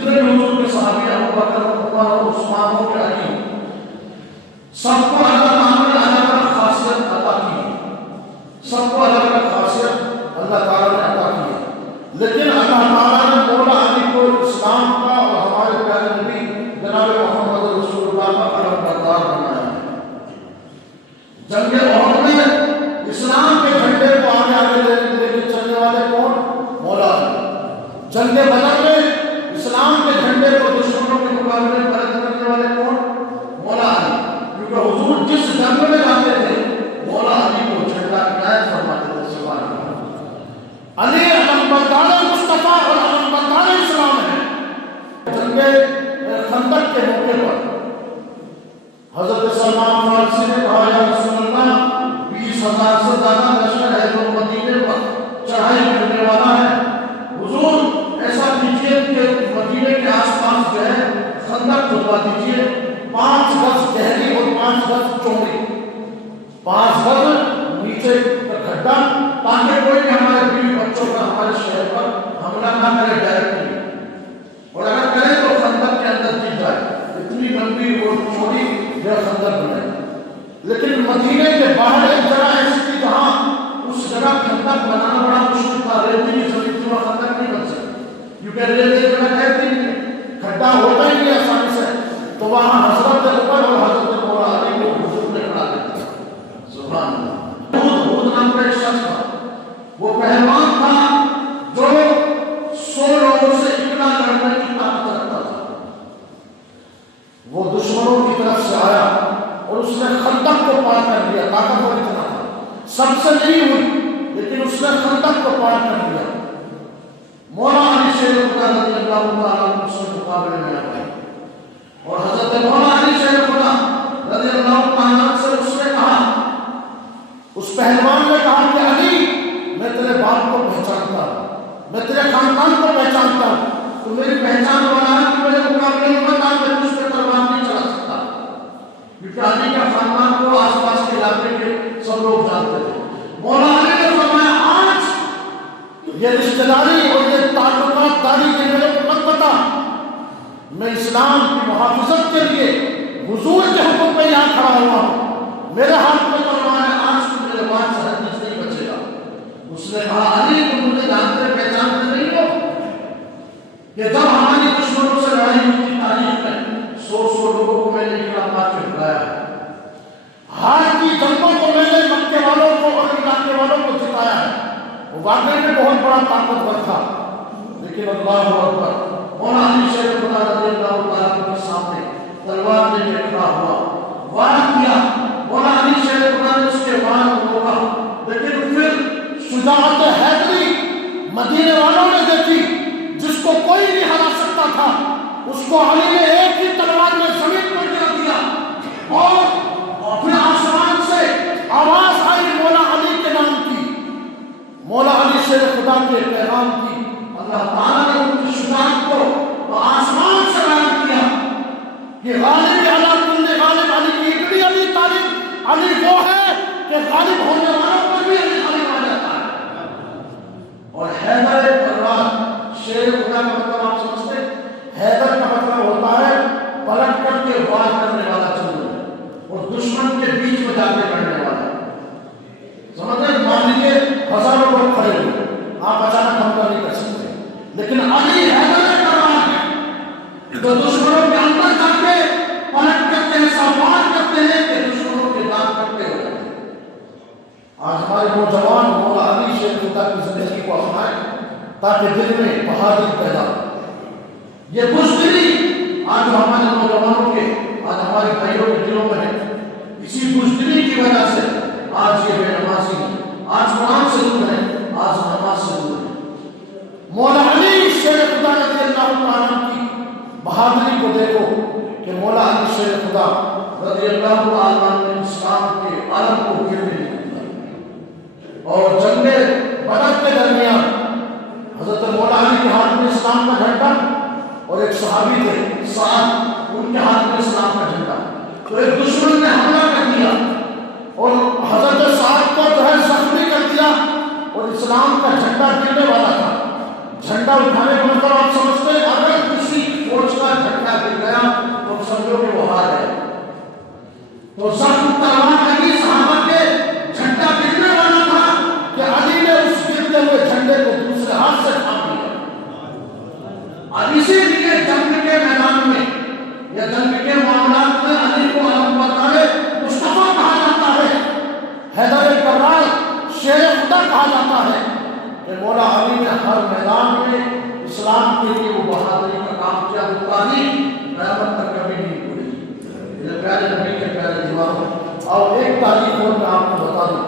جتنے بھی حضور کے صحابی ابو بکر عمر اور عثمان اور علی سب کو اللہ تعالیٰ نے الگ الگ خاصیت عطا کی، سب کو الگ الگ خاصیت اللہ تعالیٰ نے عطا کی ہے، لیکن اللہ تعالیٰ نے مولا علی کو اسلام کا اور ہمارے پیارے نبی جناب محمد رسول اللہ کا علم بردار بنایا ہے۔ جنگ احد میں اسلام کے جھنڈے کو آگے آگے لے کے چلنے والے کون؟ مولا علی۔ جنگ بدر میں اسلام کے جھنڈے کو دشمنوں کے مقابلے میں بلند کرنے والے کون؟ مولا علی۔ کیونکہ حضور جس جنگ میں جاتے تھے مولا علی کو جھنڈا عنایت فرماتے تھے۔ سبحان اللہ۔ علی علم بردار مصطفیٰ اور علم بردار اسلام ہے۔ جنگ خندق کے موقع پر حضرت سلمان فارسی نے کہا یا رسول اللہ 20,000 سے زیادہ لشکر ہے جو مدینے پر چڑھائی کرنے والا ہے، حضور ایسا کیجیے کہ مدینے کے آس پاس جو ہے خندق کھدوا دیجیے، 5 گز گہری اور 5 گز چوڑی، 5 گز نیچے کھڈا، تاکہ کوئی بھی ہمارے بیوی بچوں کا ہمارے شہر پر حملہ نہ کرے ڈائریکٹلی، اور اگر کرے تو خندق کے اندر کی جائے، اتنی لمبی اور چوڑی یہ خندق بنے۔ لیکن مدینے کے باہر ایک جگہ ایسی تھی جہاں اس جگہ خندق بنانا بڑا مشکل تھا، ریتی کی زمین تھی، وہاں خندق نہیں بن سکتی کیونکہ ریت ایک جگہ رہتی نہیں، کھڈا ہوتا ہی نہیں آسانی سے، تو وہاں حضرت عمر اور حضرت مولا علی کو حضور نے کھڑا دیا۔ سبحان اللہ۔ ہود نام کا ایک شخص تھا، وہ پہلوان تھا جو 100 لوگوں سے اتنا لڑنے کی طاقت رکھتا تھا۔ وہ دشمنوں کی طرف سے آیا اور اس نے خندق کو پار کر لیا، طاقتور اتنا تھا، سب سے نہیں ہوئی لیکن اس نے خندق کو پار کر لیا۔ مولا علی شیر خدا رضی اللہ تعالیٰ عنہ اس کے مقابلے میں آ گئے اور حضرت مولا علی شیر خدا رضی اللہ تعالیٰ عنہ سے اس نے کہا، اس پہلوان نے کہا کہ علی میں تیرے باپ کو پہچانتا ہوں، میں تیرے خاندان کو پہچانتا ہوں، تو میری پہچان والا ہے کہ میرے مقابلے میں مت آ، میں تجھ پہ تلوار نہیں چلا سکتا، کیونکہ علی کا خاندان کو آس پاس کے علاقے کے سب لوگ جانتے تھے۔ مولا علی نے فرمایا آج یہ رشتہ داری اور یہ تعلقات داری کے میرے کو مت بتا، میں اسلام کی محافظت کے لیے حضور کے حکم پہ یہاں کھڑا ہوا ہوں، میرے ہاتھ میں تلوار ہے، آج تو میرے بعد سے ہرگز نہیں بچے گا۔ اس نے کہا علی تم مجھے جانتے پہچانتے نہیں ہو کہ جب ہماری دشمنوں سے لڑائی ہوئی تھی تاریخ میں 100 لوگوں کو میں نے اکڑا مار کے بلایا ہے، ہار کی جنگوں کو میں نے مکے والوں کو اور علاقے والوں کو جتایا ہے، وہ واقعی میں بہت بڑا طاقتور تھا، لیکن اللہ اکبر مولا علی شیر خدا رضی اللہ تعالیٰ کے سامنے تلوار لے کے کھڑا ہوا، وار کیا، مولا علی شیر خدا نے اس کے وار کو روکا، لیکن پھر شجاعت حیدری مدینے والوں نے دیکھی جس کو کوئی نہیں ہرا سکتا تھا، اس کو علی نے ایک ہی تلوار میں زمین پر گرا دیا اور پھر آسمان سے آواز آئی مولا علی کے نام کی، مولا علی شیر خدا کے پیغام کی۔ اللہ تعالیٰ نے ان کی شجاعت کو آسمان سے بیان کیا کہ غالب علی کل غالب، علی کی اتنی علی تعریف، علی وہ ہے کہ غالب ہونے والوں پر بھی علی غالب آ جاتا ہے۔ اور حیدر کرار شیر خدا کا مطلب آپ سمجھتے ہیں؟ حیدر کا مطلب ہوتا ہے پلٹ کر کے وار کرنے والا چندر اور دشمن کے بیچ میں جا کے لڑنے والا، سمجھ رہے؟ مان لیجیے ہزاروں لوگ کھڑے ہوئے، آپ اچانک حملہ نہیں کر سکتے، لیکن علی حیدر کرار ہے جو دشمنوں کے اندر جا کے پلٹ کرتے ہیں، سوار کرتے ہیں کہ دشمنوں کے دانت کٹتے ہو جاتے ہیں۔ آج ہمارے نوجوان مولا علی شیر خدا کی زندگی کو اپنائیں تاکہ دل میں بہادری پیدا ہو۔ یہ بزدلی آج ہمارے نوجوانوں کے، آج ہمارے بھائیوں کے دلوں میں ہے، اسی بزدلی کی وجہ سے آج یہ بے نمازی ہیں، آج قرآن سے دور ہے، آج نماز سے دور ہے۔ مولا علی شیر خدا رضی اللہ عنہ کی بہادری کو دیکھو کہ مولا علی شیر خدا رضی اللہ عنہ نے اسلام کے عالم کو گرنے نہیں دیا، اور جنگ بدر کے درمیان حضرت مولا علی کے ہاتھ میں اسلام کا جھنڈا اور ایک صحابی تھے سعد، ان کے ہاتھ میں اسلام کا جھنڈا، تو ایک دشمن نے حملہ کر دیا اور حضرت سعد کو جو ہے زخمی کر دیا اور اسلام کا جھنڈا گرنے والا تھا۔ جھنڈا اٹھانے کا مطلب آپ سمجھتے ہیں، اگر کسی یا جنگ کے معاملات میں علی کو علم بردار مصطفیٰ کہا جاتا ہے، حیدر کرار شیر خدا کہا جاتا ہے، کہ مولا علی نے ہر میدان میں اسلام کے لیے وہ بہادری کا کام کیا، وہ تاریخ قیامت تک کبھی نہیں بھولی۔ یہ پیارے نبی کے پیارے دیوانوں، اور ایک تاریخ اور میں آپ کو بتا دوں،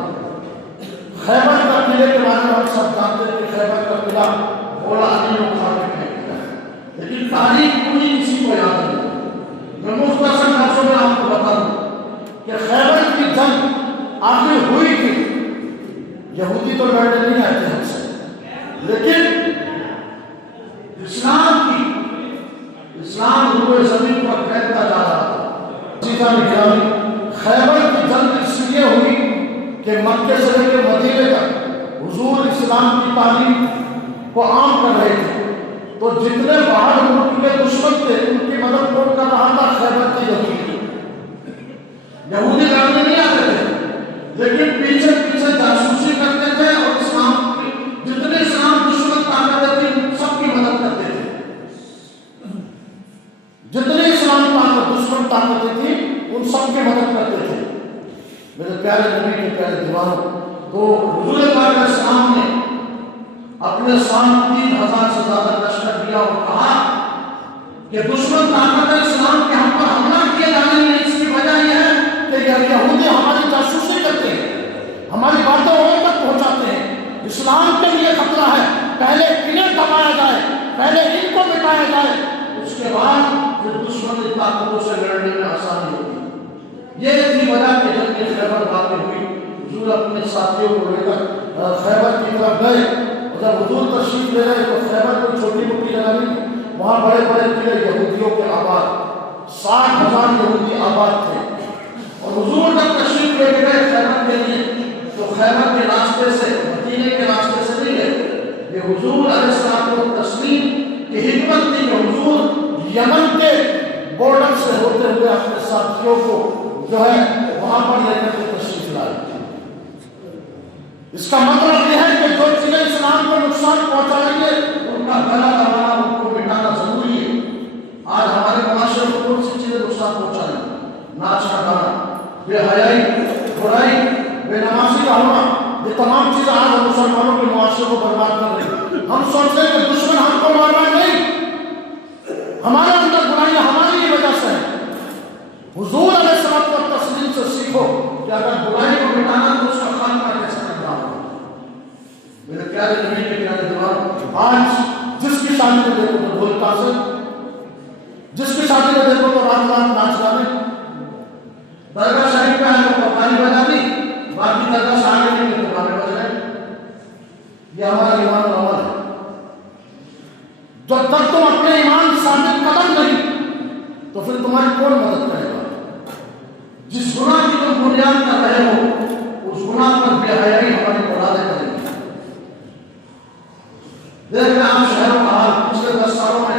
خیبر کا قلعے کے بارے میں ہم سب جانتے ہیں کہ خیبر کا قلعہ مولا علی نے اٹھا کے پھینک دیا ہے، لیکن تاریخ پوری کسی کو یاد نہیں۔ میں مختصر لفظوں میں آپ کو بتا دوں کہ خیبر کی جنگ آخر ہوئی تھی، یہودی تو لڑنے نہیں آتے ہم سے، لیکن اسلام روئے زمین پر پھیلتا جا رہا تھا۔ سیدھا نگرانی خیبر کی جنگ اس لیے ہوئی کہ مکے سے لے کے مدینے تک حضور اسلام کی تعلیم کو عام کر رہے تھے، تو جتنے باہر ملک کے دشمن تھے ان کی مدد کون کر رہا تھا؟ خیبر کی یہودی۔ یہودی لڑنے نہیں آتے تھے، لیکن پیچھے پیچھے جاسوسی کرتے تھے اور اسلام کی جتنے اسلام دشمن طاقتیں تھیں سب کی مدد کرتے تھے، جتنے اسلام دشمن طاقتیں تھیں ان سب کی مدد کرتے تھے۔ میرے پیارے نبی کے پیارے دیوانوں، تو حضور پاک علیہ السلام نے اپنے ساتھ 3000 سے زیادہ لشکر دیا اور کہا کہ دشمن طاقتیں اسلام کے ہم پر حملہ کیے جانے میں اس کی وجہ یہ ہے کہ یہودی ہماری جاسوسی کرتے ہیں، ہماری باتیں اور تک پہنچاتے ہیں، اسلام کے لیے خطرہ ہے، پہلے انہیں دبایا جائے، پہلے ان کو مٹایا جائے، اس کے بعد پھر دشمن طاقتوں سے لڑنے میں آسانی ہوگی۔ یہ تھی وجہ کہ جب یہ خیبر واقع ہوئی، حضور اپنے ساتھیوں کو لے کر خیبر کی طرف گئے، اور جب حضور تشریف لے گئے تو خیبر کوئی چھوٹی موٹی جگہ نہیں، وہاں بڑے بڑے قلعے یہودیوں کے آباد، 60,000 یہودی آباد تھے، اور حضور جب تشریف لے گئے خیبر کے لیے تو خیبر کے راستے سے، مدینے کے راستے سے نہیں گئے، یہ حضور علیہ السلام کو تسلیم کی حکمت تھی کہ حضور یمن کے بورڈر سے ہوتے ہوئے اپنے ساتھیوں کو جو ہے وہاں پر لے کر کے تشریف لائے۔ اس کا مطلب یہ ہے کہ جو چیزیں اسلام کو نقصان پہنچائیں گے ان کا گلا دبانا، ان کو مٹانا ضروری ہے۔ آج ہمارے معاشرے کو کون سی چیزیں نقصان پہنچا رہی ہیں؟ ناچ کا گانا، بے حیائی، برائی، بے نمازی کا ہونا، یہ تمام چیزیں آج ہم مسلمانوں کے معاشرے کو برباد کر رہی ہیں۔ ہم سوچتے ہیں کہ دشمن ہم کو مار رہا ہے، نہیں، ہمارے اندر برائیاں ہماری ہی وجہ سے ہیں۔ حضور علیہ السلام کو تسلیم سے سیکھو کہ اگر برائی کو مٹانا تو اس کا خاتمہ کیسے کرنا ہوگا۔ میرے پیارے نبی کے پیارے دیوان، آج جس کی شادی میں دیکھو تو ڈھول تازے، جس کی شادی میں دیکھو تو رات رات ناچ گانے، درگاہ شریف پہ آئے تو قوالی بجا دی، باقی درگاہ سے آگے نہیں گئے تو گانے بج رہے۔ یہ ہمارا ایمان و عمل ہے۔ جب تک تم اپنے ایمان ثابت قدم نہیں تو پھر تمہاری کون مدد کرے گا؟ جس گناہ کی تم بنیاد کر رہے ہو اس گناہ پر بے حیائی ہماری اولادیں کریں گی۔ دیکھ رہے عام شہروں کا حال پچھلے 10 سالوں میں،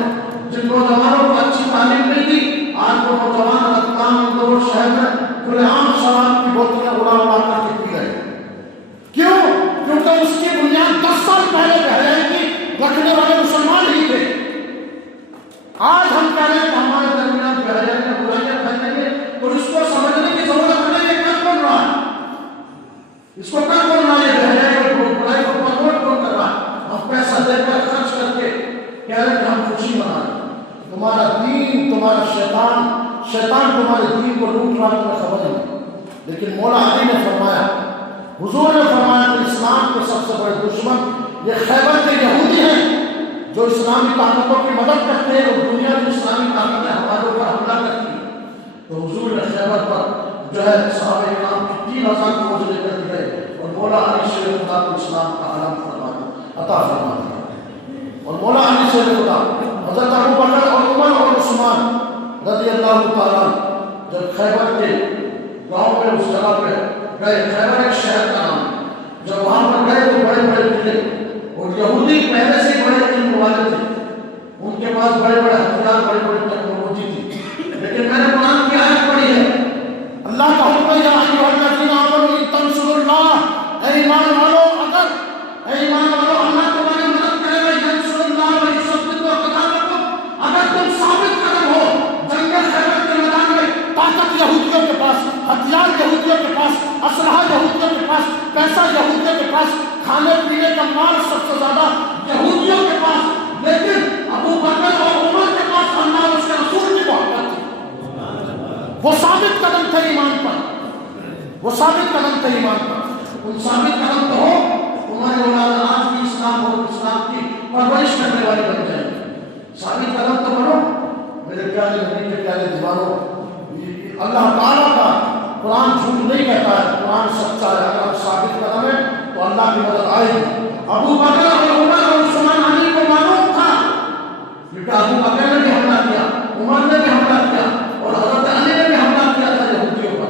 جن نوجوانوں کو اچھی تعلیم نہیں تھی، آج وہ نوجوان رتلام اندور شہر میں کھلے عام شراب کی بوتلیں اڑا اڑا کر کے پی رہے۔ کیوں؟ کیونکہ اس کی بنیاد 10 سال پہلے بے حیائی کی رکھنے والے مسلمان ہی تھے۔ آج ہم کہہ رہے ہیں کہ ہمارے درمیان بے حیائی میں برائیاں پھیلیں گے، تو اس کو سمجھنے کی ضرورت نہیں ہے کر کون رہا ہے، اس کو کر کون رہا ہے، بے حیائی اور برائی کو پروموٹ کون کر رہا ہے۔ ہم پیسہ دے کر خرچ کر کے کہہ رہے ہیں کہ ہم خوشی منا رہے ہیں۔ تمہارا دین، تمہارا شیطان تمہارے دین کو لوٹ رہا، تمہیں خبر نہیں۔ لیکن مولا علی نے فرمایا، حضور نے فرمایا کہ اسلام کے سب سے بڑے دشمن یہ خیبر کے یہودی ہیں جو اسلامی طاقتوں کی مدد کرتے ہیں، اور دنیا کی اسلامی طاقتیں ہمارے اوپر حملہ کرتی ہیں۔ تو حضور نے خیبر پر جو ہے صحابہ کرام کی 3000 فوج لے کر گئے اور مولا علی شیر خدا کو اسلام کا علم عطا فرما دیا۔ اور مولا علی شیر خدا حضرت ابو بکر اور عمر اور عثمان رضی اللہ تعالیٰ جب خیبر کے گاؤں میں اس جگہ پہ گئے، خیبر ایک شہر کا نام، جب وہاں پر گئے تو بڑے بڑے قلعے، اور یہودی پہلے سے بڑے علم والے تھے، ان کے پاس بڑے بڑے ہتھیار، بڑے بڑے ٹیکنالوجی تھی، لیکن میں نے قرآن کی آیت پڑھی ہے، اللہ کا حکم ہے یا ایھا الذین آمنوا ان تنصروا اللہ، اے ایمان والو اللہ تمہاری مدد کرے گا، ینصر اللہ ویثبت اقدامکم، اگر تم ثابت قدم ہو جنگ خیبر وہ ثابت قدم تھے ایمان پر، ان ثابت قدم تو ہو تمہارے اولاد آج بھی اسلام اور اسلام کی پرورش کرنے والے بن جائیں گے۔ ثابت قدم تو بنو میرے پیارے نبی کے پیارے دیوانوں۔ اللہ تعالیٰ کا قرآن جھوٹ نہیں کہتا ہے، قرآن سچا ہے۔ اگر آپ ثابت قدم ہے تو اللہ کی مدد آئے گی۔ ابو بکر اور عمر اور عثمان علی کو معلوم تھا، کیونکہ ابو بکر نے بھی حملہ کیا، عمر نے بھی حملہ کیا اور حضرت علی نے بھی حملہ کیا تھا یہودیوں پر۔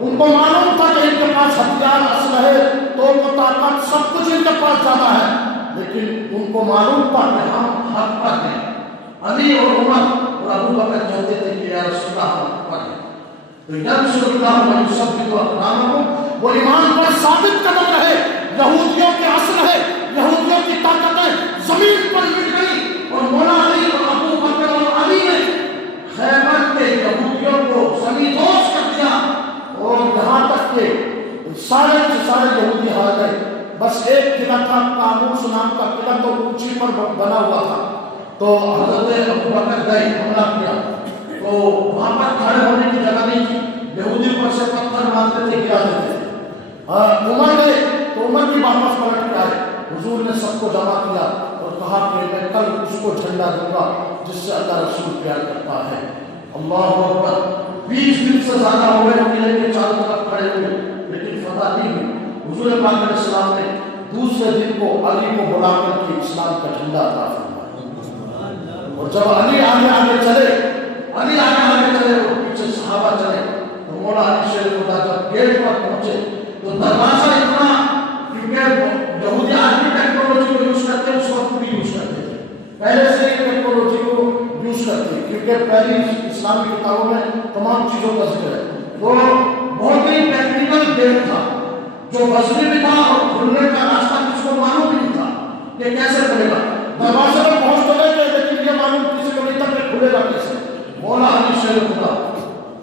ان کو معلوم تھا کہ ان کے پاس ہتھیار، اسلحے، توپ و طاقت سب کچھ ان کے پاس زیادہ ہے، لیکن ان کو معلوم تھا کہ ہم حق پر ہیں۔ علی اور عمر اور ابو بکر چاہتے تھے کہ یا رسول اللہ ہم حق پر ہیں، تو ینصر اللہ من یثبت اقدامهم، وہ ایمان پر ثابت قدم رہے۔ یہودیوں کے اصل ہے، یہودیوں کی طاقتیں زمین پر مٹ گئی اور مولا علی اور ابو بکر اور علی نے خیبر کے یہودیوں کو زمین دوز کر دیا، اور یہاں تک کہ سارے کے سارے یہودی ہار گئے۔ بس ایک قلعہ تھا، قاموس نام کا قلعہ، تو اونچی پر بنا ہوا تھا، تو حضرت ابو بکر گئے، حملہ کیا، تو وہاں پر کھڑے ہونے کی جگہ نہیں تھی، یہودی پر سے پتھر مارتے تھے، گرا دیتے تھے۔ عمر گئے تو عمر بھی واپس پلٹ کے آئے۔ حضور نے سب کو جمع کیا اور کہا کہ میں کل اس کو جھنڈا دوں گا جس سے اللہ رسول پیار کرتا ہے۔ اللہ اکبر۔ 20 دن سے زیادہ ہو گئے قلعے کے چاروں طرف کھڑے ہوئے، لیکن فتح نہیں ہوئی۔ حضور پاک علیہ السلام نے دوسرے دن کو علی کو بلا کر کے اسلام کا جھنڈا عطا فرمایا، اور جب علی آگے آگے چلے، علی آگے آگے چلے اور پیچھے صحابہ چلے، تو مولا علی شیر خدا جب گیٹ پر پہنچے تو دروازہ اتنا، کیونکہ یہودی آج بھی ٹیکنالوجی کو یوز کرتے ہیں، اس وقت بھی یوز کرتے تھے، پہلے سے ہی ٹیکنالوجی کو یوز کرتے ہیں، کیونکہ پہلی اسلامی کتابوں میں تمام چیزوں کا ذکر ہے۔ تو بہت ہی ٹیکنیکل گیٹ تھا، جو وزنی بھی تھا اور کھلنے کا راستہ کسی کو معلوم بھی نہیں تھا کہ کیسے کھلے گا۔ دروازے پر پہنچ تو گئے لیکن یہ معلوم کسی کو نہیں تھا کہ کھلے گا کیسے۔ مولا علی شیر خدا،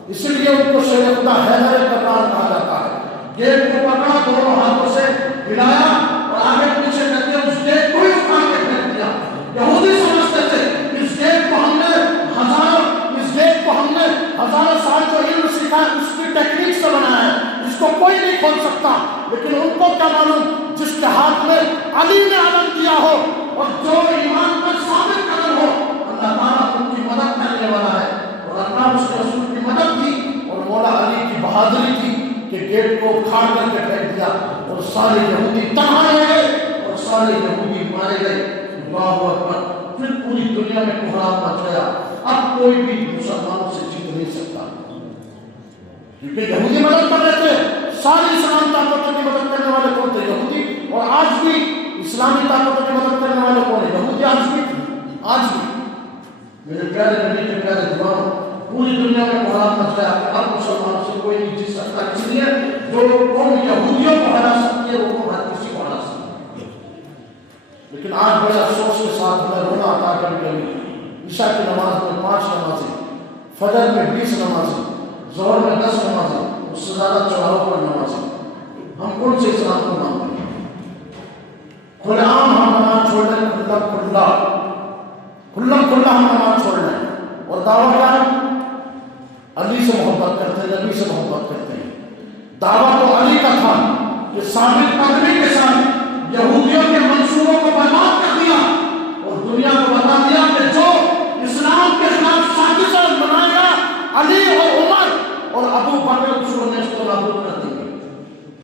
اس لیے ان کو شیر خدا حیدر کرار کہا جاتا ہے۔ گیٹ کو پکڑا، دونوں ہاتھوں سے ہلایا اور آگے پیچھے کرتے اس گیٹ کو ہی اٹھا کے پھینک دیا۔ یہودی سمجھتے تھے اس گیٹ کو ہم نے ہزاروں سال جو علم سیکھا ہے اس کی ٹیکنیک سے بنایا ہے، اس کو کوئی نہیں کھول سکتا۔ لیکن ان کو کیا معلوم، جس کے ہاتھ میں علی نے علم دیا ہو اور جو ایمان پر ثابت قدم ہو، اللہ تعالیٰ ان کی مدد کرنے والا ہے، اور اللہ اس کے رسول کی مدد کی، اور مولا علی کی بہادری تھی کہ گیٹ کو کھاڑ کر کے پھینک دیا اور سارے یہودی تنہا رہ گئے اور سارے یہودی مارے گئے۔ اللہ اکبر۔ پھر پوری دنیا میں کوہرام مچ گیا، اب کوئی بھی مسلمانوں سے جیت نہیں سکتا، کیونکہ یہودی مدد کر رہے تھے۔ ساری اسلام طاقتوں کی مدد کرنے والے کون تھے؟ یہودی۔ اور آج بھی اسلامی طاقتوں کی مدد کرنے والے کون ہیں؟ یہودی۔ آج بھی میرے پیارے نبی کے پیارے دیوانوں، پوری دنیا میں کوہرام مچ گیا کہ اب مسلمانوں سے کوئی نہیں جیت سکتا، اس لیے جو قوم یہودیوں کو ہرا سکتی ہے وہ قوم ہر کسی کو ہرا سکتی ہے۔ لیکن آج بڑے افسوس کے ساتھ ہمیں رونا آتا ہے کہ عشاء کی نماز میں 5 نمازیں، فجر میں 20 نمازیں، ظہر میں 10 نمازیں، اس سے زیادہ چوراہوں پر نمازیں، ہم کون سے اسلام کو مانتے ہیں؟ کھلے عام ہم نماز چھوڑ لیں، کھلا ہم نماز چھوڑ لیں، اور دعویٰ کیا ہے؟ علی سے محبت کرتے ہیں، نبی سے محبت کرتے ہیں۔ دعویٰ تو علی کا تھا کہ ثابت قدمی کے ساتھ یہودیوں کے